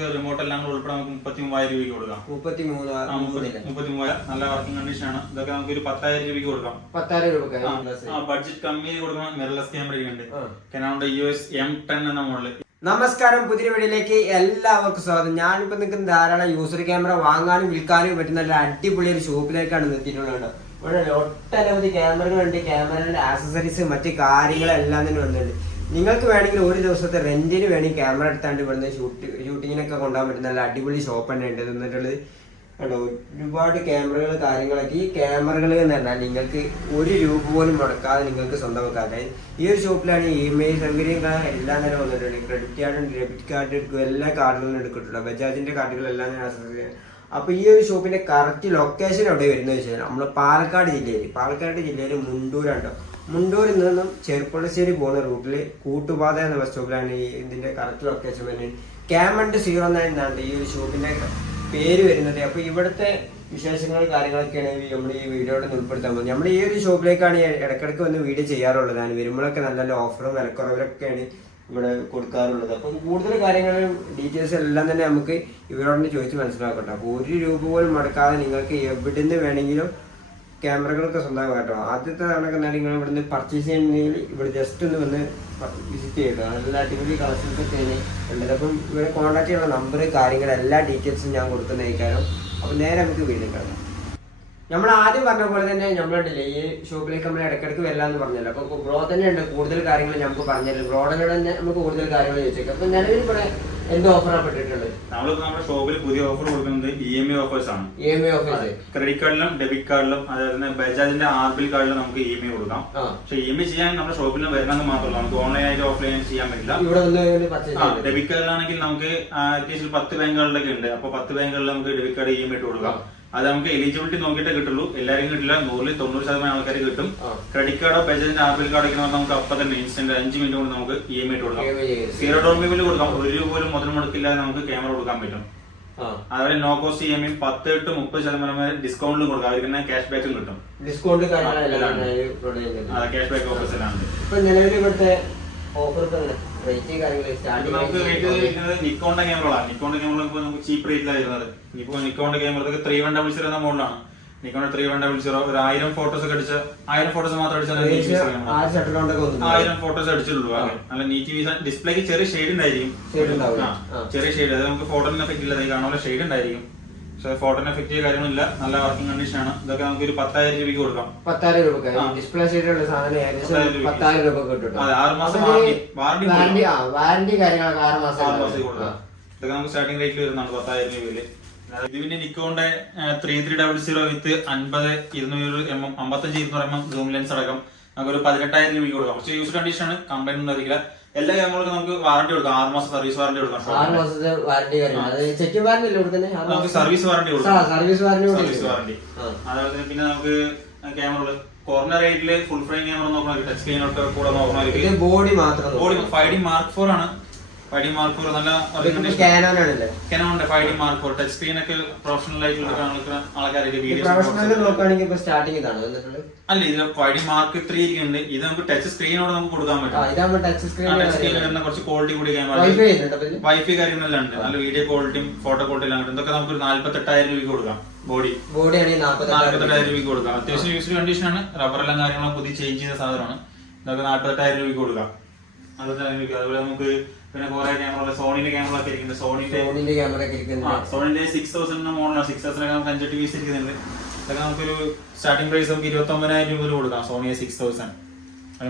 നമുക്ക് റിമോട്ട് എല്ലാം കൂടെ ഉൾപ്പെടെ നമുക്ക് 33,000 രൂപയ്ക്ക് കൊടുക്കാം. 33,000 നല്ല വർക്കിംഗ് കണ്ടീഷൻ ആണ്. ഇതൊക്കെ നമുക്ക് ഒരു 10,000 രൂപയ്ക്ക് കൊടുക്കാം. 10,000 രൂപ ബഡ്ജറ്റ് കമ്മി കൊടുക്കണം. മിറർലെസ് ക്യാമറ ഉണ്ട്. കാനോണിന്റെ EOS M10 എന്ന മോഡല്. നമസ്കാരം, പുതിയ വീഡിയോയിലേക്ക് എല്ലാവർക്കും സ്വാഗതം. ഞാനിപ്പോ നിൽക്കുന്ന ധാരാളം യൂസർ ക്യാമറ വാങ്ങാനും വിൽക്കാനും പറ്റുന്ന നല്ല അടിപൊളി ഒരു ഷോപ്പിലേക്കാണ് എത്തിയിട്ടുള്ളത്. ഇവിടെ ഒട്ടനവധി ക്യാമറകളുണ്ട്. ക്യാമറയുടെ ആക്സസറീസ് മറ്റു കാര്യങ്ങളെല്ലാം തന്നെ വന്നിട്ടുണ്ട്. നിങ്ങൾക്ക് വേണമെങ്കിൽ ഒരു ദിവസത്തെ റെന്റിന് വേണമെങ്കിൽ ക്യാമറ എടുത്താണ്ട് ഇവിടുന്ന് ഷൂട്ടിങ്ങിനൊക്കെ കൊണ്ടുപോകാൻ പറ്റുന്ന നല്ല അടിപൊളി ഷോപ്പ് തന്നെ ഉണ്ട്. എന്നിട്ടുള്ളത് കണ്ടോ, ഒരുപാട് ക്യാമറകൾ കാര്യങ്ങളൊക്കെ. ഈ ക്യാമറകൾ എന്ന് പറഞ്ഞാൽ നിങ്ങൾക്ക് ഒരു രൂപ പോലും മുടക്കാതെ നിങ്ങൾക്ക് സ്വന്തമാക്കാം. അതായത് ഈ ഒരു ഷോപ്പിലാണ് EMI സൗകര്യം എല്ലാം തന്നെ വന്നിട്ടുണ്ട്. ക്രെഡിറ്റ് കാർഡ് ഉണ്ട്, ഡെബിറ്റ് കാർഡ് എടുക്കും, എല്ലാ കാർഡുകളും എടുക്കിട്ടുണ്ട്. ബജാജിന്റെ കാർഡുകളെല്ലാം തന്നെ ആശ്രയിക്കുക. അപ്പോൾ ഈ ഒരു ഷോപ്പിന്റെ കറക്റ്റ് ലൊക്കേഷൻ എവിടെ വരുന്നത് വെച്ചാൽ നമ്മൾ പാലക്കാട് ജില്ലയിൽ മുണ്ടൂരുണ്ടോ. മുണ്ടൂരിൽ നിന്നും ചെറുപ്പുളശ്ശേരി പോകുന്ന റൂട്ടിൽ കൂട്ടുപാത എന്ന ബസ് സ്റ്റോപ്പിലാണ് ഇതിന്റെ കറക്റ്റ് ലൊക്കേഷൻ വരുന്നത്. ക്യാമണ്ട് 09 എന്നാണ് ഈ ഒരു ഷോപ്പിന്റെ പേര് വരുന്നത്. അപ്പോൾ ഇവിടുത്തെ വിശേഷങ്ങൾ കാര്യങ്ങളൊക്കെയാണ് നമ്മൾ ഈ വീഡിയോയുടെ ഉൾപ്പെടുത്താൻ പോകുന്നത്. നമ്മൾ ഈ ഒരു ഷോപ്പിലേക്കാണ് ഇടയ്ക്കിടയ്ക്ക് വന്ന് വീഡിയോ ചെയ്യാറുള്ളത്. ഞാൻ വരുമ്പോഴൊക്കെ നല്ല നല്ല ഓഫറും വിലക്കുറവിലൊക്കെയാണ് ഇവിടെ കൊടുക്കാറുള്ളത്. അപ്പം കൂടുതൽ കാര്യങ്ങളും ഡീറ്റെയിൽസ് എല്ലാം തന്നെ നമുക്ക് ഇവരോട് ചോദിച്ച് മനസ്സിലാക്കട്ടെ. അപ്പോൾ ഒരു രൂപ പോലും മുടക്കാതെ നിങ്ങൾക്ക് എവിടുന്ന് വേണമെങ്കിലും ക്യാമറകളൊക്കെ സ്വന്തമാക്കാം കേട്ടോ. ആദ്യത്തെ തവണ നിങ്ങൾ ഇവിടുന്ന് പർച്ചേസ് ചെയ്യണമെങ്കിൽ ഇവിടെ ജസ്റ്റ് ഒന്ന് വന്ന് വിസിറ്റ് ചെയ്തോ. നല്ല അടിപൊളി കളക്ഷൻസ് ഒക്കെയാണ് ഉള്ളത്. അപ്പം ഇവിടെ കോൺടാക്ട് ചെയ്യാനുള്ള നമ്പർ കാര്യങ്ങൾ എല്ലാ ഡീറ്റെയിൽസും ഞാൻ കൊടുക്കുന്നതായിരിക്കും. അപ്പം നേരെ നമുക്ക് വീണ്ടും കാണാം. നമ്മൾ ആദ്യം പറഞ്ഞ പോലെ തന്നെ നമ്മളുണ്ടല്ലേ ഈ ഷോപ്പിലേക്ക് നമ്മൾ ഇടയ്ക്കിടയ്ക്ക് വരില്ലാന്ന് പറഞ്ഞല്ലോ. അപ്പൊ ബ്രോ തന്നെ ഉണ്ട് കൂടുതൽ കാര്യങ്ങൾ നമുക്ക് പറഞ്ഞല്ലോ. ബ്രോഡിനോട് തന്നെ നമുക്ക് കൂടുതൽ കാര്യങ്ങൾ ചോദിച്ചേക്കാം. അപ്പൊ നിലവിൽ ഇവിടെ എന്ത് ഓഫറാണ് പെട്ടിട്ടുള്ളത്? നമ്മളിപ്പോ നമ്മുടെ ഷോപ്പിൽ പുതിയ ഓഫർ കൊടുക്കുന്നത് EMI ഓഫേഴ്സ് ആണ്. EMI ഓഫേഴ്സ് ക്രെഡിറ്റ് കാർഡിലും ഡെബിറ്റ് കാർഡിലും അതേപോലെ ബജാജിന്റെ RBL കാർഡിലും നമുക്ക് EMI കൊടുക്കാം. പക്ഷെ EMI ചെയ്യാൻ നമ്മുടെ ഷോപ്പിൽ വരണമെന്ന് മാത്രമല്ല, നമുക്ക് ഓൺലൈൻ ആയിട്ട് ഓഫ്ലൈൻ ആയിട്ട് ചെയ്യാൻ പറ്റില്ല. ഡെബിറ്റ് കാർഡിലാണെങ്കിൽ നമുക്ക് അത്യാവശ്യം 10 ബാങ്കുകളിലൊക്കെ ഉണ്ട്. അപ്പൊ 10 ബാങ്കുകളിൽ നമുക്ക് ഡെബിറ്റ് കാർഡ് EMI ഇട്ട് കൊടുക്കാം. അത് നമുക്ക് എലിജിബിലിറ്റി നോക്കിയിട്ടേ കിട്ടുള്ളൂ. എല്ലാവരും കിട്ടില്ല. 100-90% ആൾക്കാർ കിട്ടും. ക്രെഡിറ്റ് കാർഡോ ബജാജിന്റെ RBL കാർഡോ ഒക്കെ നമുക്ക് അപ്പൊ തന്നെ ഇൻസ്റ്റന്റ് 5 മിനിറ്റ് കൊണ്ട് നമുക്ക് EMI ഇട്ട് കൊടുക്കാം. 0 ഡൗൺ പേയ്മെന്റ് കൊടുക്കാം. 1 രൂപ പോലും മുതൽ മുടക്കില്ലാതെ നമുക്ക് ക്യാമറ കൊടുക്കാൻ പറ്റും. അതുപോലെ നോ കോസ്റ്റ് EMI 10-30% വരെ ഡിസ്കൗണ്ടിലും കൊടുക്കാം. അവർക്ക് തന്നെ ക്യാഷ് ബാക്കും കിട്ടും. ഡിസ്കൗണ്ട് ക്യാഷ് ബാക്ക് ഓഫേഴ്സ് എല്ലാം ഉണ്ട്. നമുക്ക് റേറ്റ് വരുന്നത് നിക്കോണിന്റെ ക്യാമറകളാണ്. നിക്കോണിന്റെ ക്യാമറ നമുക്ക് ചീപ്പ് റേറ്റിലാണ് വരുന്നത്. ഇപ്പൊ നിക്കോണിന്റെ ക്യാമറ 3100 എന്ന മോഡലാണ്. നിക്കോൺ 3100 ഒരു 1000 ഫോട്ടോസ് ഒക്കെ അടിച്ച 1000 ഫോട്ടോസ് മാത്രം അടിച്ചാൽ 1000 ഫോട്ടോസ് അടിച്ചുള്ളൂ. നല്ല നീറ്റ് ഡിസ്പ്ലേക്ക് ചെറിയ ഷെയ്ഡ് ഉണ്ടായിരിക്കും. ചെറിയ ഷെയ്ഡ്, അത് നമുക്ക് ഫോട്ടോന് എഫക്ട് ഇല്ല. കാണുമ്പോൾ ഷെയ്ഡ് ഉണ്ടായിരിക്കും. പക്ഷെ ഫോട്ടോന് എഫക്റ്റ് കാര്യങ്ങളില്ല. നല്ല വർക്കിംഗ് കണ്ടീഷൻ ആണ്. ഇതൊക്കെ നമുക്ക് ഒരു 10,000 രൂപയ്ക്ക് കൊടുക്കാം. 10,000 രൂപ ഡിസ്പ്ലേ ഷീറ്റുള്ള സാധനം 10,000 രൂപ കിട്ടും. അതെ, 6 മാസം വാറന്റി കാര്യങ്ങളൊക്കെ 6 മാസം കൊടുക്കാം. ഇതൊക്കെ നമുക്ക് സ്റ്റാർട്ടിംഗ് റേറ്റിൽ വരുന്നതാണ് 10,000 രൂപയില്. ഇത് പിന്നെ നിക്കോണിന്റെ 3300 വിത്ത് 50-200 55-200 സൂം ലെൻസ് അടക്കം നമുക്ക് ഒരു 18,000 രൂപയ്ക്ക് കൊടുക്കാം. പക്ഷേ യൂസ് കണ്ടീഷൻ ആണ്, കംപ്ലൈന്റ് ഒന്നും അറിയില്ല. എല്ലാ ക്യാമറകൾക്കും നമുക്ക് വാറന്റി കൊടുക്കാം. 6 മാസം സർവീസ് വാറന്റി കൊടുക്കാം. 6 മാസത്തെ വാറന്റി നമുക്ക് സർവീസ് വാറന്റി കൊടുക്കാം. അതുപോലെ തന്നെ പിന്നെ നമുക്ക് ക്യാമറകൾ കോർണർ റേറ്റില് ഫുൾ ഫ്രെയിം ക്യാമറ നോക്കണമെങ്കിൽ ടച്ച് സ്ക്രീൻ കൂടെ നോക്കണമെങ്കിൽ ബോഡി മാത്രം 5D Mark 4 ആണ്. 5D Mark 4 നല്ല കാനോണിന്റെ 5D Mark 4 ടച്ച് സ്ക്രീൻ ഒക്കെ പ്രൊഫഷണൽ ആയിട്ടുള്ള ആൾക്കാരൊക്കെ അല്ല. ഇത് 5D Mark 3 ഇരിക്കുന്നുണ്ട്. ഇത് നമുക്ക് ടച്ച് സ്ക്രീനോട് നമുക്ക് കൊടുക്കാൻ പറ്റും. ടച്ച് സ്ക്രീനിൽ വരുന്ന കുറച്ച് ക്വാളിറ്റി കൂടി ക്യാമറ, വൈഫൈ കാര്യങ്ങളെല്ലാം ഉണ്ട്. നല്ല വീഡിയോ ക്വാളിറ്റിയും ഫോട്ടോ ക്വാളിറ്റിയും ഉണ്ട്. ഇതൊക്കെ നമുക്ക് ഒരു 48,000 രൂപയ്ക്ക് കൊടുക്കാം. ബോഡി 48,000 രൂപയ്ക്ക് കൊടുക്കാം. അത്യാവശ്യം യൂസ് കണ്ടീഷൻ ആണ്. റബ്ബറെല്ലാം കാര്യങ്ങളും പുതിയ ചേഞ്ച് ചെയ്ത സാധനമാണ്. ഇതൊക്കെ 48,000 രൂപയ്ക്ക് കൊടുക്കാം. 48,000 രൂപയ്ക്ക്. അതുപോലെ നമുക്ക് പിന്നെ കുറെ ക്യാമറ സോണിന്റെ ക്യാമറ ഒക്കെ ഇരിക്കുന്നുണ്ട്. സോണിന്റെ 6000 മോഡലാണ്. 6000 നമുക്ക് 5 പീസ് ഇരിക്കുന്നുണ്ട്. അതൊക്കെ നമുക്കൊരു സ്റ്റാർട്ടിംഗ് പ്രൈസ് നമുക്ക് 29,000 രൂപ കൊടുക്കാം. സോണിയെ 6000.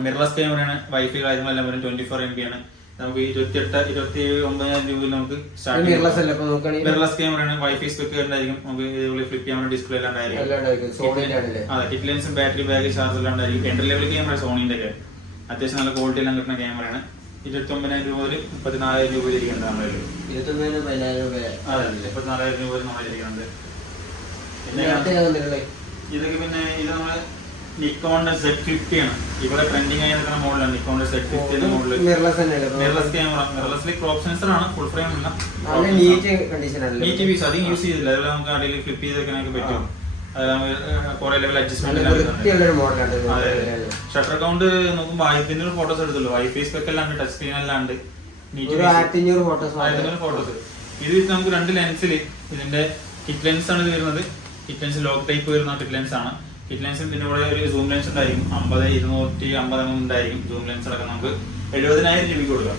മിറർലെസ് ക്യാമറയാണ്. വൈഫൈ കാര്യങ്ങളെല്ലാം വരും. 24 MB ആണ്. നമുക്ക് 28-29,000 രൂപയിൽ നമുക്ക് മിറർലെസ് ക്യാമറയാണ്. വൈഫൈ സ്പെക്ക് ഉണ്ടായിരിക്കും. നമുക്ക് ഇതുപോലെ ഫ്ലിപ്പ് ക്യാമറ ഡിസ്പ്ലേ എല്ലാം ഉണ്ടായിരിക്കും. അതെ, കിറ്റ് ലെൻസും ബാറ്ററി ബാഗ് ചാർജ് എല്ലാം ഉണ്ടായിരിക്കും. എൻട്രി ലെവൽ ക്യാമറ സോണിന്റെ ഒക്കെ അത്യാവശ്യം നല്ല ക്വാളിറ്റി എല്ലാം കിട്ടുന്ന ക്യാമറയാണ്. 29,000 രൂപ മുതൽ 34,000 രൂപയിൽ ഇരിക്കുന്നുണ്ട് നമ്മുടെ കയ്യിൽ. 29,000 രൂപ 34,000 രൂപ വരെ നമ്മുടെ ഇരിക്കുന്നുണ്ട്. ഇതൊക്കെ പിന്നെ ഇത് നമ്മള് നിക്കോണിന്റെ Z50 ആണ്. ഇവിടെ ട്രെൻഡിങ് ആയി നിൽക്കുന്ന മോഡലാണ് നിക്കോണിന്റെ Z50 എന്ന മോഡല്. Mirrorless camera. മിറർലെസ്സിൽ ക്രോപ്പ് സെൻസർ ആണ്. ഫുൾ ഫ്രെയിം അല്ല. നീറ്റ് പീസ് അധികം യൂസ് ചെയ്തില്ല. അതെല്ലാം നമുക്ക് അടിയിൽ ഫ്ലിപ്പ് ചെയ്തെടുക്കാനൊക്കെ പറ്റും. കുറെ ലെവൽ അഡ്ജസ്റ്റ്മെന്റ്. ഷട്ടർ കൗണ്ട് നോക്കുമ്പോൾ 1500 ഫോട്ടോസ് എടുത്തുള്ളൂ. വൈഫൈ സ്പെക്ക് എല്ലാം ഉണ്ട്. ടച്ച് സ്ക്രീൻ എല്ലാം ഉണ്ട്. 1500 ഫോട്ടോസ്. ഇത് നമുക്ക് 2 ലെൻസിൽ ഇതിന്റെ കിറ്റ് ലെൻസ് ആണ് ഇത് വരുന്നത്. കിറ്റ് ലെൻസ് ലോക്ക് ടൈപ്പ് വരുന്ന കിറ്റ് ലെൻസ് ആണ്. കിറ്റ് ലെൻസ് ഇതിന്റെ കൂടെ ഒരു സൂം ലെൻസ് ഉണ്ടായിരിക്കും 50-250 ഉണ്ടായിരിക്കും. സൂം ലെൻസ് അടക്കം നമുക്ക് 70,000 രൂപയ്ക്ക് കൊടുക്കാം.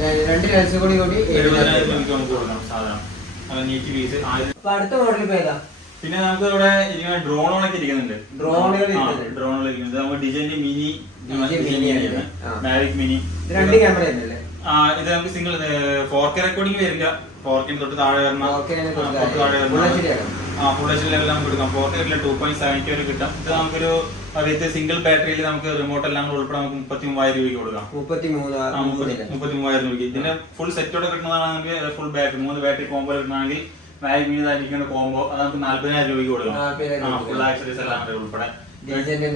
2 ലെൻസ് കൂടി 70,000 രൂപയ്ക്ക് നമുക്ക് കൊടുക്കാം സാധാരണ. NEET piece. അടുത്ത മോഡൽ ഏതാ? പിന്നെ നമുക്ക് ഇവിടെ ഡ്രോണുകളൊക്കെ ഇരിക്കുന്നുണ്ട്. ഡ്രോണുകൾ ഇരിക്കുന്നത് നമുക്ക് ഡിജന്റെ മിനി, മാവിക് മിനി. 2 ക്യാമറ ഇത് നമുക്ക് സിംഗിൾ 4K റെക്കോർഡിംഗ് വരില്ല. 4K തൊട്ട് താഴെ വരണം. ഫുൾ എച്ച് ലെവൽ നമുക്ക് എടുക്കാം. 4K 2.7K വരെ കിട്ടാം. ഇത് നമുക്കൊരു വിത്ത് സിംഗിൾ ബാറ്ററിയിൽ നമുക്ക് റിമോട്ട് എല്ലാം ഉൾപ്പെടെ നമുക്ക് 33,000 രൂപയ്ക്ക് കൊടുക്കാം. 33,000 രൂപയ്ക്ക്. ഇതിന്റെ ഫുൾ സെറ്റോടെ കിട്ടുന്നതാണെങ്കിൽ ഫുൾ ബാറ്ററി 3 ബാറ്ററി കോംബോ കിട്ടുന്നതാണെങ്കിൽ മാവിക് മിനി തായിരിക്കുന്ന കോംബോ അത് നമുക്ക് 40,000 രൂപയ്ക്ക് കൊടുക്കാം. ഫുൾ ആക്സസറീസ് എല്ലാം ഉൾപ്പെടെ. ഡിജന്റെ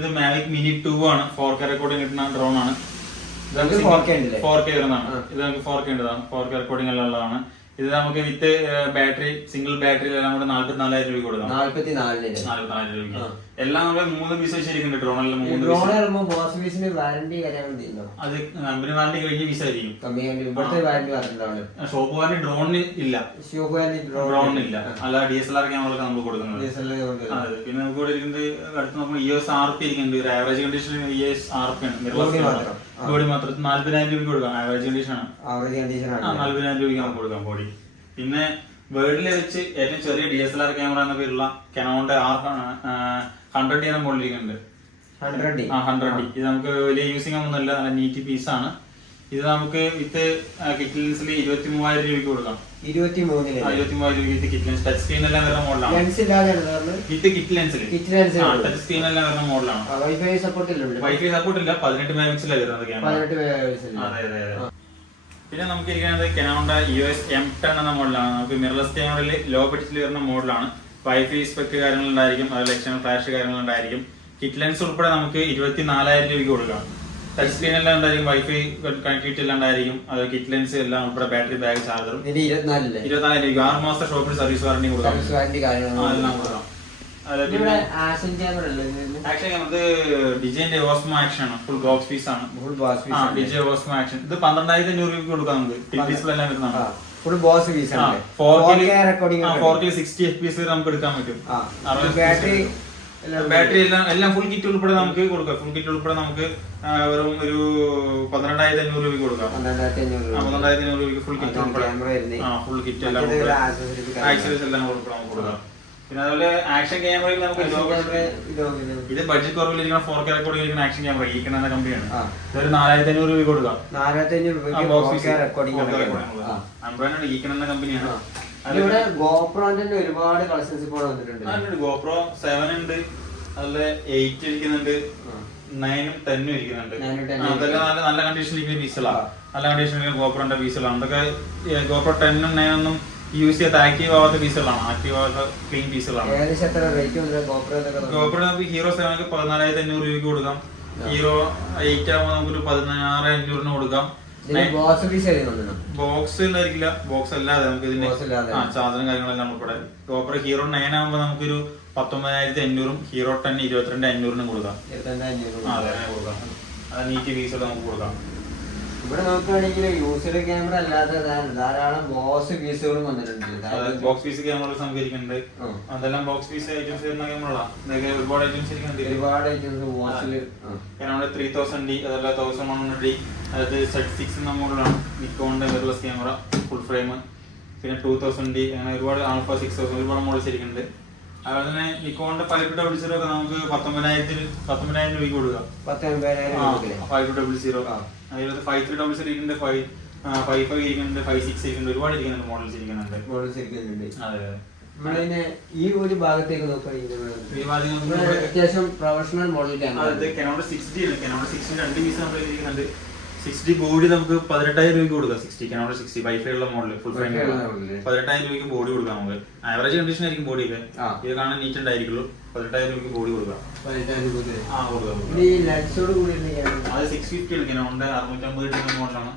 ഇത് മാവിക് മിനി 2 ആണ്. 4K റെക്കോർഡിംഗ് കിട്ടുന്ന ഡ്രോൺ ആണ്. 4K വരുന്നതാണ്. ഇത് നമുക്ക് 4K ഉണ്ടതാണ്. 4K റെക്കോർഡിംഗ് എല്ലാം ഉള്ളതാണ്. ഇത് നമുക്ക് വിത്ത് ബാറ്ററി സിംഗിൾ ബാറ്ററി എല്ലാം കൂടെ 44,000 രൂപയ്ക്ക് കൊടുക്കാം. 44,000 രൂപയ്ക്ക് എല്ലാം നമ്മൾ 3 പീസ് വെച്ചിരിക്കുന്നുണ്ട്. ഡ്രോണെല്ലാം 3 അത് കമ്പനി വാറന്റി കഴിഞ്ഞ പീസ് ആയിരിക്കും. ഷോപ്പ് വാറന്റി ഡ്രോണിന് ഇല്ല. ഡ്രോണിനില്ല. അല്ല DSLR ക്യാമറ നമ്മൾ കൊടുക്കുന്നത്. പിന്നെ നമുക്ക് ഇവിടെ ഇരിക്കുന്നത് അടുത്ത് നോക്കുമ്പോൾ EOS RP ഇരിക്കുന്നുണ്ട്. ഒരു ആവറേജ് കണ്ടീഷൻ EOS RP ആണ്. ബോഡി മാത്രം 40,000 രൂപയ്ക്ക് കൊടുക്കാം. ആവറേജ് കണ്ടീഷൻ ആണ്. 40,000 രൂപയ്ക്ക് നമുക്ക് കൊടുക്കാം ബോഡി. പിന്നെ വേൾഡിലെ വെച്ച് ഏറ്റവും ചെറിയ DSLR ക്യാമറ എന്ന പേരുള്ള കനോണിന്റെ 100D എന്ന മോഡൽ ഇരിക്കുന്നുണ്ട്. 100D. ഇത് നമുക്ക് വലിയ യൂസിംഗ് ഒന്നുമില്ല. നല്ല നീറ്റ് പീസ് ആണ്. ഇത് നമുക്ക് വിത്ത് കിറ്റ് ലെൻസിൽ 23,000 രൂപയ്ക്ക് കൊടുക്കാം. 23,000 രൂപയ്ക്ക് കിറ്റ് ലെൻസ്. ടച്ച് സ്ക്രീൻ എല്ലാം വരുന്ന മോഡലാണ്. വിത്ത് കിറ്റ് ലെൻസിൽ ടച്ച് സ്ക്രീൻ എല്ലാം വരുന്ന മോഡലാണ്. വൈഫൈ സപ്പോർട്ട് ഇല്ല. 18 മെഗാപിക്സലാണ് വരുന്നത് ക്യാമറ. അതെ. പിന്നെ നമുക്ക് ഇരിക്കുന്നത് കനോണിന്റെ EOS M10 എന്ന മോഡലാണ്. നമുക്ക് മിറർലെസ് ക്യാമറയിൽ ലോ ബഡ്ജറ്റിൽ വരുന്ന മോഡലാണ്. വൈഫൈ സ്പെക്ക് കാര്യങ്ങളുണ്ടായിരിക്കും. അതുപോലെ എക്സ്റ്റേണൽ ഫ്ലാഷ് കാര്യങ്ങളുണ്ടായിരിക്കും. കിറ്റ് ലെൻസ് ഉൾപ്പെടെ നമുക്ക് 24,000 രൂപയ്ക്ക് കൊടുക്കാം. ടച്ച് സ്ക്രീൻ എല്ലാം ഉണ്ടായിരിക്കും. വൈഫൈ കണക്ടിവിറ്റി എല്ലാം ഉണ്ടായിരിക്കും. അത് കിറ്റ് ലെൻസ് എല്ലാം ഉൾപ്പെടെ ബാറ്ററി ബാഗ് ചാർജറും 24,000 രൂപ. 6 മാസത്തെ ഷോപ്പിൽ സർവീസ് വാറന്റി കൊടുക്കാം. എല്ലാം കൊടുക്കാം. ആക്ഷൻ ഡിജന്റെ ഓസ്മോ ആക്ഷൻ ആണ്. ഫുൾ ബോക്സ് പീസ് ആണ്. DJ Osmo action. ഇത് 12,500 രൂപയ്ക്ക് കൊടുക്കാം. നമുക്ക് ഡിസ്പ്ലേ എല്ലാം വരുന്നതാണ്. ഫുൾ ബോക്സ് പീസ് ആണ്. 4K 60 FPS നമുക്ക് എടുക്കാൻ പറ്റും. ബാറ്ററി എല്ലാം ഫുൾ കിറ്റ് ഉൾപ്പെടെ നമുക്ക് കൊടുക്കാം. ഫുൾ കിറ്റ് ഉൾപ്പെടെ നമുക്ക് വെറും ഒരു 12,500 രൂപയ്ക്ക് കൊടുക്കാം. 12,500 രൂപയ്ക്ക് ഫുൾ കിറ്റ് ഉൾപ്പെടെ ഫുൾ കിറ്റ് എല്ലാം ആക്സസറീസ് എല്ലാം ഉൾപ്പെടെ നമുക്ക് കൊടുക്കാം. പിന്നെ അതുപോലെ ആക്ഷൻ ക്യാമറയിൽ നമുക്ക് ഇത് ബഡ്ജറ്റ് കുറവിലിരിക്കുന്ന 4K റെക്കോർഡിംഗ് ഇരിക്കുന്ന ആക്ഷൻ ക്യാമറ ഈക്കൺ എന്ന കമ്പനിയാണ്. ഇതൊരു 4,500 രൂപ കൊടുക്കാം. 4,500 ഈക്കൺ എന്ന കമ്പനിയാണ്. ഗോപ്രോന്റെ ഒരുപാട് കളക്ഷൻസ് ഇപ്പോൾ വന്നിട്ടുണ്ട്. ഗോപ്രോ 7 ഉണ്ട്. അതുപോലെ 8 ഇരിക്കുന്നുണ്ട്. 9ഉം 10ഉം ഇരിക്കുന്നുണ്ട്. അതൊക്കെ നല്ല കണ്ടീഷനിലിരിക്കുന്ന പീസുകളാണ്. നല്ല കണ്ടീഷനിൽ ഗോപ്രോന്റെ പീസുകളാണ്. അതൊക്കെ ഗോപ്രോ 10ഉം 9ഉം യൂസ് ചെയ്യാത്ത ആക്റ്റീവ് ആവാത്ത പീസുകളാണ്. ആക്റ്റീവ് ആവാത്ത ക്ലീൻ പീസുകളാണ്. ഗോപ്രോ നമുക്ക് ഹീറോ 7 14,500 രൂപയ്ക്ക് കൊടുക്കാം. ഹീറോ 8 ആകുമ്പോൾ നമുക്കൊരു 16,500 കൊടുക്കാം. ബോക്സ് ഉണ്ടായിരിക്കില്ല. ബോക്സ് അല്ലാതെ നമുക്ക് ഇതിന്റെ ചാർജറും കാര്യങ്ങളെല്ലാം ഉൾപ്പെടെ. ഗോപ്രോ ഹീറോ 9 ആകുമ്പോൾ നമുക്കൊരു 19,500ഉം ഹീറോ 10 22,500 കൊടുക്കാം. അതെ കൊടുക്കാം. അത് നീറ്റ് പീസുകൾ നമുക്ക് കൊടുക്കാം. ഇവിടെ നോക്കുകയാണെങ്കിൽ യൂസർ ക്യാമറ അല്ലാതെ ധാരാളം ബോക്സ് പീസുകളും വന്നിട്ടുണ്ട്. ബോക്സ് പീസ് ക്യാമറ സംഭരിക്കുന്നുണ്ട്. അതെല്ലാം ബോക്സ് പീസ് ഐറ്റംസ് വരുന്ന ക്യാമറകളാണ്. ഒരുപാട് ഐറ്റംസ് ഇരിക്കുന്നുണ്ട്. ഒരുപാട് ഐറ്റംസ് വാച്ചിൽ 3000D അതല്ല 1100D. അതായത് Z6 എന്ന മോഡലാണ്. നിക്കോണിന്റെ മിറർലെസ് ക്യാമറ ഫുൾ ഫ്രെയിം. പിന്നെ 2000D അങ്ങനെ ഒരുപാട് ആൽഫ 6000 ഒരുപാട് മോഡൽസ് ഇരിക്കുന്നുണ്ട്. അതുപോലെ തന്നെ നിക്കോണിന്റെ 5200 ഒക്കെ നമുക്ക് 19,000 രൂപയ്ക്ക് കൊടുക്കാം. 5200 അതിൽ 5300 ഇരിക്കുന്നുണ്ട്. 55 ഇരിക്കുന്നുണ്ട്. 56 ഇരിക്കുന്നുണ്ട്. ഒരുപാട് ഇരിക്കുന്നുണ്ട്. മോഡൽസ് ഇരിക്കുന്നുണ്ട്. അതെ. ഈ ഒരു ഭാഗത്തേക്ക് നോക്കുകയാണെങ്കിൽ അത്യാവശ്യം പ്രൊഫഷണൽ മോഡൽ ക്യാമറ. കനോണിന്റെ 6D ആണ്. കനോണിന്റെ 6 2 പീസ് നമ്മൾ ഇരിക്കുന്നുണ്ട്. 60 ബോഡി നമുക്ക് 18,000 രൂപയ്ക്ക് കൊടുക്കാം. 60 കനോണിന്റെ 60 വൈഫൈ ഉള്ള മോഡൽ ഫുൾ ഫ്രെയിം 18,000 രൂപയ്ക്ക് ബോഡി കൊടുക്കാം. നമുക്ക് ആവറേജ് കണ്ടീഷൻ ആയിരിക്കും ബോഡിയൊക്കെ. ഇത് കാണാൻ നീറ്റ് ഉണ്ടായിരിക്കുള്ളൂ. 18,000 രൂപയ്ക്ക് ബോഡി കൊടുക്കാം. അത് 650 ആണ്. കനോണിന്റെ 650 മോഡലാണ്.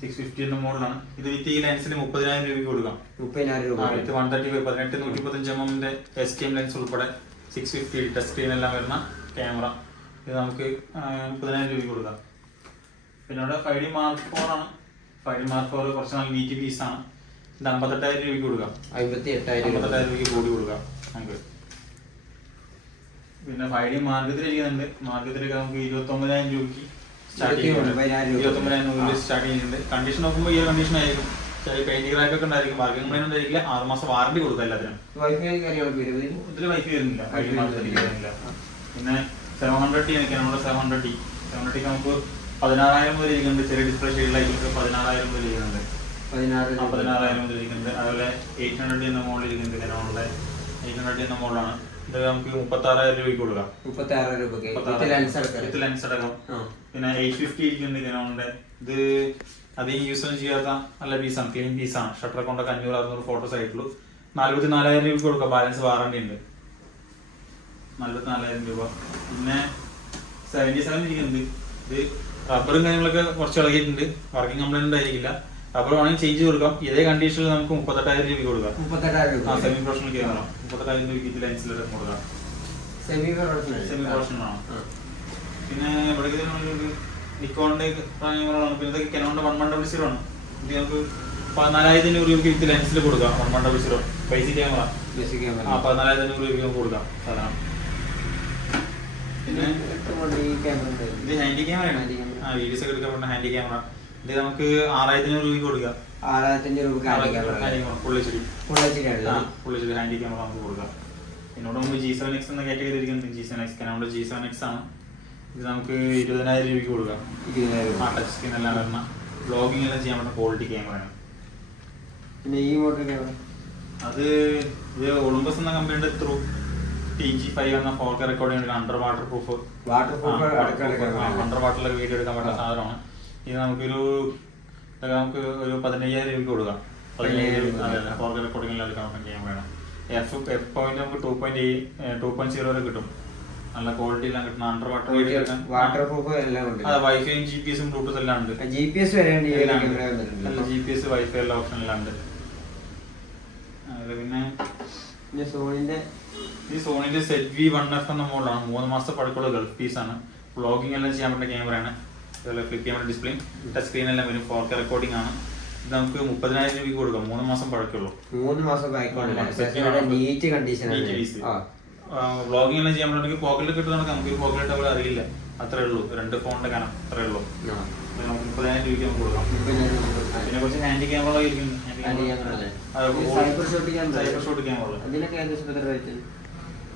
650 മോഡലാണ്. ഇത് വിത്ത് ഈ ലെൻസിന് 30,000 രൂപയ്ക്ക് കൊടുക്കാം. 30,000 രൂപ. 135 135mm STM ലെൻസ് ഉൾപ്പെടെ 650 ടച്ച് സ്ക്രീൻ എല്ലാം വരുന്ന ക്യാമറ. ഇത് നമുക്ക് 30,000 രൂപയ്ക്ക് കൊടുക്കാം. പിന്നെ ഇവിടെ 5D Mark IV ആണ്. 5D Mark IV കുറച്ച് നല്ല നീറ്റ് പീസാണ്. ഇത് 58,000 രൂപയ്ക്ക് കൊടുക്കാം. 58,000 രൂപയ്ക്ക് കൂടി കൊടുക്കാം നമുക്ക്. പിന്നെ 5D മാർക്കറ്റിൽ ഇരിക്കുന്നുണ്ട്. മാർക്കറ്റിലൊക്കെ നമുക്ക് 29,000 രൂപയ്ക്ക് സ്റ്റാർട്ട് ചെയ്യുന്നുണ്ട്. കണ്ടീഷൻ നോക്കുമ്പോൾ ഈ ഒരു കണ്ടീഷൻ ആയിരിക്കും. പെയിന്റ് ക്രാക്കൊക്കെ ഉണ്ടായിരിക്കും. വർക്കിംഗ് കംപ്ലൈന്റ് ഉണ്ടായിരിക്കില്ല. 6 മാസം വാറണ്ടി കൊടുക്കാം എല്ലാത്തിനും. ഇതിൽ വൈഫൈ വരുന്നില്ല. 5D മാർക്കറ്റിൽ വരുന്നില്ല. പിന്നെ 700D നമ്മുടെ 700D നമുക്ക് 16,000 മുതൽ ഇരിക്കുന്നുണ്ട്. ചെറിയ ഡിസ്പ്ലേ ഷെയ്ഡിലായിരിക്കും 16,000 മുതൽ ഇരിക്കുന്നുണ്ട്. 16,000 മുതൽ ഇരിക്കുന്നുണ്ട്. അതുപോലെ 800D എന്ന മോഡൽ ഇരിക്കുന്നുണ്ട്. കനോണിന്റെ 800D എന്ന മോഡലാണ്. ഇത് നമുക്ക് 36,000 രൂപയ്ക്ക് കൊടുക്കാം. 36,000 രൂപയ്ക്ക് വിത്ത് ലെൻസ് അടക്കം. പിന്നെ 850 ഇരിക്കുന്നുണ്ട് കനോണിന്റെ. ഇത് അധികം യൂസ് ഒന്നും ചെയ്യാത്ത നല്ല പീസാണ്, ക്ലീൻ പീസാണ്. ഷട്ടർ കൊണ്ടൊക്കെ 500-600 ഫോട്ടോസ് ആയിട്ടുള്ളൂ. 44,000 രൂപയ്ക്ക് കൊടുക്കാം. ബാലൻസ് വാറണ്ടി ഉണ്ട്. 44,000 രൂപ. പിന്നെ 77 ഇരിക്കുന്നുണ്ട്. ഇത് റബ്ബറും കാര്യങ്ങളൊക്കെ കുറച്ച് ഇളകിയിട്ടുണ്ട്. വർക്കിംഗ് കംപ്ലൈന്റ് ആയിരിക്കില്ല. റബ്ബർ വേണമെങ്കിൽ ചേഞ്ച് കൊടുക്കാം. ഇതേ കണ്ടീഷനിൽ നമുക്ക് 38,000 രൂപയ്ക്ക് കൊടുക്കാം. 38,000 സെമി പ്രൊഫഷണൽ ക്യാമറ 38,000 രൂപയ്ക്ക് ലെൻസിലൊക്കെ കൊടുക്കാം. സെമി പ്രൊഫഷണൽ ആണ്. പിന്നെ ഇവിടെ നിക്കോണിന്റെ ക്യാമറകളാണ്. പിന്നെ ഇതൊക്കെ കനോണിന്റെ 1100 ആണ്. ഇത് നമുക്ക് 14,500 രൂപയ്ക്ക് വിത്ത് ലെൻസിൽ കൊടുക്കാം. 1100 ബേസിക് ക്യാമറ 14,500 രൂപയ്ക്ക് നമുക്ക് കൊടുക്കാം സാധാരണ. പിന്നെ ഇത് ഹാൻഡി ക്യാമറയാണ്. വീഡിയോസ് ഒക്കെ എടുക്കാൻ പറ്റുന്ന ഹാൻഡി ക്യാമറ. ഇത് നമുക്ക് 6,500 രൂപയ്ക്ക് കൊടുക്കാം. 6,500 രൂപ full H D handy camera നമുക്ക് കൊടുക്കാം. എന്നോട് നമുക്ക് G7X എന്ന കാറ്റഗറി ഇരിക്കുന്നത്. G7X കനോണിന്റെ G7X ആണ്. ഇത് നമുക്ക് 20,000 രൂപയ്ക്ക് കൊടുക്കാം. ടച്ച് സ്ക്രീൻ എല്ലാം വരുന്ന വ്ലോഗിംഗ് എല്ലാം ചെയ്യാൻ പറ്റുന്ന ക്വാളിറ്റി ക്യാമറയാണ്. പിന്നെ ഈ മോഡൽ ക്യാമറ അത് ഇത് ഒളിമ്പസ് എന്ന കമ്പനിയുടെ ത്രൂ TG5 എന്ന 4K recording under water proof under വാട്ടറിലൊക്കെ വീഡിയോ എടുക്കാൻ പറ്റുന്ന സാധനമാണ്. ഇത് നമുക്ക് ഒരു 15,000 രൂപയ്ക്ക് കൊടുക്കാം. 4K റെക്കോർഡിംഗ് എല്ലാം എടുക്കാൻ പറ്റുന്ന ക്യാമറയാണ്. എഫ് പോയിന്റ് നമുക്ക് 2.0 വരെ കിട്ടും. നല്ല ക്വാളിറ്റി എല്ലാം കിട്ടുന്ന അണ്ടർ വാട്ടർ പ്രൂഫ് എല്ലാം ഉണ്ട്. വൈഫൈയും GPS ബ്ലൂടൂത്ത് എല്ലാം ഉണ്ട്. GPS വരെ GPS വൈഫൈ എല്ലാ ഓപ്ഷൻ എല്ലാം ഉണ്ട്. പിന്നെ ഈ സോണിന്റെ ZV-1F എന്ന മോഡലാണ്. 3 മാസത്തെ പഴക്കമുള്ള ഗൾഫ് പീസാണ്. വ്ളോഗിംഗ് എല്ലാം ചെയ്യാൻ പറ്റുന്ന ക്യാമറയാണ്. അതുപോലെ flip camera display touch screen എല്ലാം വരും. 4K റെക്കോർഡിംഗ് ആണ്. ഇത് നമുക്ക് 30,000 രൂപയ്ക്ക് കൊടുക്കാം. 3 മാസം പഴക്കമുള്ളൂ. 3 മാസം നീറ്റ് കണ്ടീഷൻ. വ്ളോഗിംഗ് എല്ലാം ചെയ്യാൻ പറ്റുന്നെങ്കിൽ പോക്കറ്റിൽ കിട്ടുന്ന നമുക്ക് പോക്കറ്റ് അവിടെ അറിയില്ല. അത്രേ ഉള്ളൂ. 2 ഫോണിന്റെ കനം അത്രേ ഉള്ളൂ. നമുക്ക് 30,000 രൂപയ്ക്ക് നമുക്ക് കൊടുക്കാം. പിന്നെ കുറച്ച് handy camera cyber shot camera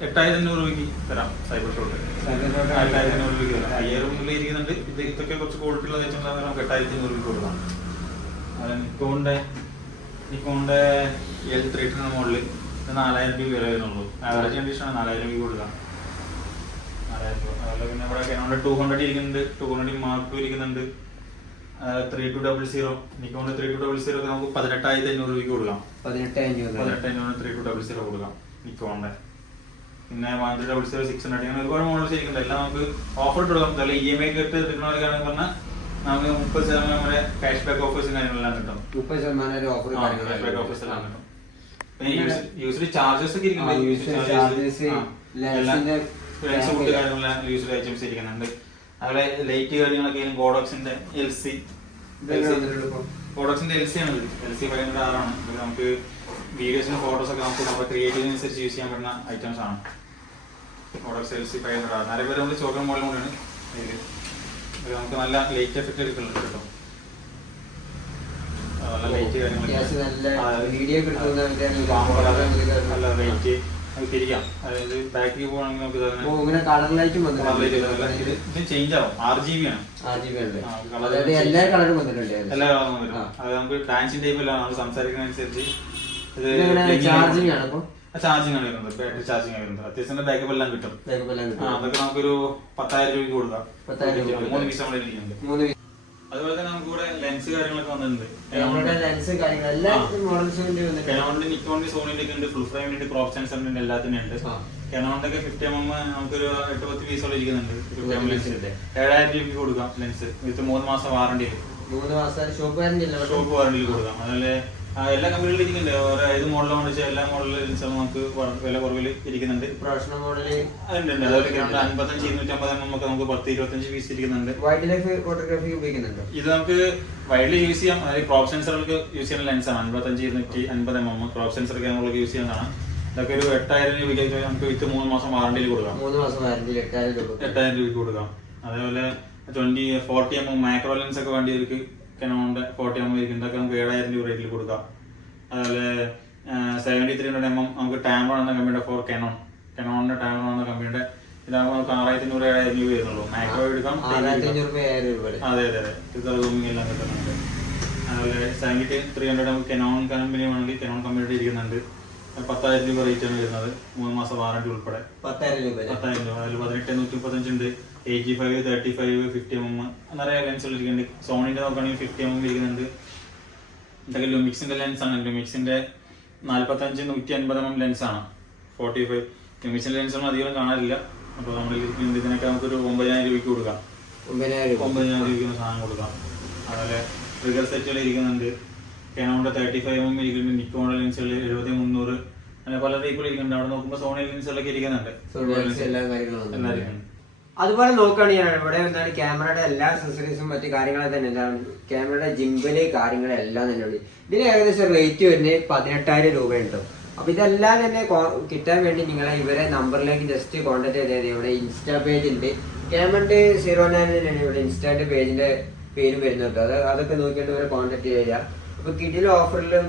8,500 രൂപയ്ക്ക് തരാം. സൈബർ ഷോട്ട് 8,500 രൂപയ്ക്ക് തരാം. 5,000 മുതലേ ഇരിക്കുന്നുണ്ട്. ഇതൊക്കെ കുറച്ച് ക്വാളിറ്റി ഉള്ള വെച്ചാൽ നമുക്ക് 8,500 രൂപയ്ക്ക് കൊടുക്കാം. നിക്കോണിന്റെ L3 എന്ന മോഡല് 4,000 രൂപ വരെ വരുന്നുള്ളൂ. ആവറേജ് കണ്ടീഷനാണ്. 4,000 രൂപയ്ക്ക് കൊടുക്കാം. 4,000 രൂപ. അതുപോലെ പിന്നെ ഇവിടെ കനോണിന്റെ 200 ഇരിക്കുന്നുണ്ട്. 200 മാർക്ക് 2 ഇരിക്കുന്നുണ്ട്. 3200 നിക്കോണിന്റെ 3200 ഒക്കെ നമുക്ക് 18,500 രൂപയ്ക്ക് കൊടുക്കാം. 18,500 3200 കൊടുക്കാം നിക്കോണിന്റെ. പിന്നെ 1300 600 അങ്ങനെ ഒരുപാട് മോഡൽസ് ഇരിക്കുന്നുണ്ട്. എല്ലാം നമുക്ക് ഓഫർ ഇട്ട് കൊടുക്കാം. അതുപോലെ EMI ഒക്കെ ഇട്ട് എടുക്കണമെന്ന് പറഞ്ഞാൽ നമുക്ക് 30% വരെ ക്യാഷ് ബാക്ക് ഓഫേഴ്സും കാര്യങ്ങളെല്ലാം കിട്ടും. 30% ഓഫർ ഓഫേഴ്സ് എല്ലാം കിട്ടും. പിന്നെ യൂസ്ഡ് ചാർജസ് ഒക്കെ ഇരിക്കുന്നുണ്ട്. യൂസ്ഡ് ഐറ്റംസ് ഇരിക്കുന്നുണ്ട്. അതുപോലെ ലൈറ്റ് കാര്യങ്ങളൊക്കെ ഗോഡോക്സിന്റെ LC ആണ്. LC 506 ആണ്. നമുക്ക് വീഡിയോസിനും ഫോട്ടോസ് ഒക്കെ നമുക്ക് നമ്മുടെ ക്രിയേറ്റീവിനനുസരിച്ച് യൂസ് ചെയ്യാൻ പറ്റുന്ന ഐറ്റംസ് ആണ്. ഗോഡോക്സ് LC 506 നിറയെ പേര് നമ്മൾ ചോക്കൻ മോഡലും കൂടിയാണ്. നമുക്ക് നല്ല ലൈറ്റ് എഫക്റ്റ് എടുക്കുന്നുണ്ട് കേട്ടോ. നല്ല ലൈറ്റ് കാര്യങ്ങളൊക്കെ നല്ല ലൈറ്റ് തിരിക്കാം. അതായത് ബാക്കിൽ പോകണമെങ്കിൽ നമുക്ക് കളർ ലൈറ്റും ചേഞ്ച് ആവും. RGB ആണ്. എല്ലാ കളറും വന്നിട്ടുണ്ട്. എല്ലാ കളറും വന്നിട്ടുണ്ട്. അത് നമുക്ക് ഡാൻസിങ് ടൈപ്പ് നമ്മൾ സംസാരിക്കുന്ന അനുസരിച്ച് ചാർജിങ് ആണ്. ചാർജിങ് ആണ് വരുന്നത്. ബാറ്ററി ചാർജിങ് ആണ് വരുന്നത്. അത്യാവശ്യം ബാക്കപ്പ് എല്ലാം കിട്ടും. അതൊക്കെ നമുക്കൊരു 10,000 രൂപയ്ക്ക് കൊടുക്കാം. 3 പീസ് നമ്മൾ ഇരിക്കുന്നുണ്ട്. അതുപോലെ തന്നെ നമുക്ക് ഇവിടെ ലെൻസ് കാര്യങ്ങളൊക്കെ വന്നിട്ടുണ്ട്. കനോണിന്റെ നിക്കോണിന്റെ സോണിന്റെ ഒക്കെ ഉണ്ട്. ഫുൾ ഫ്രെയിമിന്റെ ക്രോപ്പ് സെൻസറിന്റെ എല്ലാത്തിനും ഉണ്ട്. കനോണിന്റെ ഒക്കെ 50mm നമുക്കൊരു 8-10 പീസോളം ഇരിക്കുന്നുണ്ട്. 7,000 രൂപയ്ക്ക് കൊടുക്കാം ലെൻസ്. വിത്ത് 3 മാസം വാറണ്ടി. ഷോപ്പ് വാറണ്ടിയിൽ കൊടുക്കാം. അതുപോലെ എല്ലാ കമ്പനികളിലും ഇരിക്കുന്നുണ്ട്. ഓരോ ഏത് മോഡലാണ് വെച്ചാൽ എല്ലാ മോഡലിലും ലെൻസുകൾ നമുക്ക് വില കുറവിൽ ഇരിക്കുന്നുണ്ട്. പ്രൊഫഷണൽ മോഡല് അതുണ്ട്. അതുപോലെ 55 250 നമുക്ക് 10-25 പീസ് ഇരിക്കുന്നുണ്ട്. വൈൽഡ് ലൈഫ് ഫോട്ടോഗ്രാഫി ഉപയോഗിക്കുന്നുണ്ട്. ഇത് നമുക്ക് വൈഡിൽ യൂസ് ചെയ്യാം. അതായത് ക്രോപ്പ് സെൻസറുകൾക്ക് യൂസ് ചെയ്യുന്ന ലെൻസാണ്. 55 250 ക്രോപ്പ് സെൻസർ ക്യാമറകൾക്ക് യൂസ് ചെയ്യുന്നതാണ്. ഇതൊക്കെ ഒരു 8000 രൂപയ്ക്ക് നമുക്ക് വിത്ത് 3 മാസം വാറണ്ടിയിൽ കൊടുക്കാം. 3 മാസം വാറണ്ടിയിൽ 8000 രൂപയ്ക്ക് കൊടുക്കാം. അതേപോലെ 40mm മാക്രോ ലെൻസ് ഒക്കെ വേണ്ടിയവർക്ക് കനോണിന്റെ 40mm ഇരിക്കുന്നതൊക്കെ നമുക്ക് 7000 രൂപ റേറ്റിൽ കൊടുക്കാം. അതുപോലെ 7300mm നമുക്ക് ടാമറോൺ എന്ന കമ്പനിയുടെ ഫോർ കനോണിന്റെ ടാമറോൺ എന്ന കമ്പനിയുടെ ഇതാകുമ്പോൾ നമുക്ക് 6500-7000 രൂപ വരുന്നുള്ളൂ. മാക്രോ എടുക്കാം. അതെ ഇത് റൂമിംഗ് എല്ലാം കിട്ടുന്നുണ്ട്. അതുപോലെ 7300 നമുക്ക് കനോൺ കമ്പനി വേണമെങ്കിൽ കനോൺ കമ്പനിയുടെ ഇരിക്കുന്നുണ്ട്. 10,000 രൂപ റേറ്റ് ആണ് വരുന്നത്. 3 മാസം വാറണ്ടി ഉൾപ്പെടെ 10,000 രൂപ. അതിൽ 18-125 ഉണ്ട്. 85, 35, 50mm നിറയെ ലെൻസുകൾ ഇരിക്കുന്നുണ്ട്. സോണിന്റെ നോക്കുകയാണെങ്കിൽ 50mm ഇരിക്കുന്നുണ്ട്. ഇതൊക്കെ ലുമിക്സിന്റെ ലെൻസാണ്. ലുമിക്സിന്റെ 45 150mm ലെൻസാണ്. 45 ലുമിക്സിന്റെ ലെൻസുകൾ അധികം കാണാറില്ല. അപ്പോൾ നമ്മൾ ഇതിനൊക്കെ നമുക്കൊരു 9000 രൂപയ്ക്ക് കൊടുക്കാം. 9000 രൂപയ്ക്ക് സാധനം കൊടുക്കാം. അതുപോലെ ട്രിഗർ സെറ്റുകൾ ഇരിക്കുന്നുണ്ട്. കനോണിന്റെ 35mm ഇരിക്കുന്നുണ്ട്. നിക്കോണിന്റെ ലെൻസുകൾ 70-300 അങ്ങനെ പല ടൈപ്പുകൾ ഇരിക്കുന്നുണ്ട്. അവിടെ നോക്കുമ്പോൾ സോണി ലെൻസുകളൊക്കെ ഇരിക്കുന്നുണ്ട്. അതുപോലെ നോക്കുകയാണെങ്കിൽ ഇവിടെ എന്താണ് ക്യാമറയുടെ എല്ലാ അക്സസറീസും മറ്റു കാര്യങ്ങളും തന്നെ എന്താണ് ക്യാമറയുടെ ജിംബല് കാര്യങ്ങളെല്ലാം തന്നെ ഉണ്ട്. ഇതിന് ഏകദേശം റേറ്റ് വരുന്നത് 18,000 രൂപയുണ്ട്. അപ്പൊ ഇതെല്ലാം തന്നെ കിട്ടാൻ വേണ്ടി നിങ്ങളെ ഇവരെ നമ്പറിലേക്ക് ജസ്റ്റ് കോൺടാക്ട് ചെയ്താൽ ഇവിടെ ഇൻസ്റ്റാ പേജ് ഉണ്ട്. ക്യാമറയുടെ 09 ഇവിടെ ഇൻസ്റ്റാന്റെ പേജിന്റെ പേരും വരുന്നുണ്ട്. അതൊക്കെ നോക്കിയിട്ട് ഇവരെ കോൺടാക്ട് ചെയ്യുക. അപ്പൊ കിഡിലെ ഓഫറിലും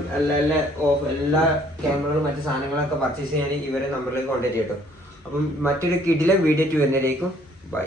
എല്ലാ ക്യാമറകളും മറ്റു സാധനങ്ങളൊക്കെ പർച്ചേസ് ചെയ്യാൻ ഇവരെ നമ്പറിലേക്ക് കോൺടാക്ട് ചെയ്യട്ടോ. അപ്പം മറ്റൊരു കിഡിലെ വീഡിയോ വരുന്നതിലേക്കും ബൈ.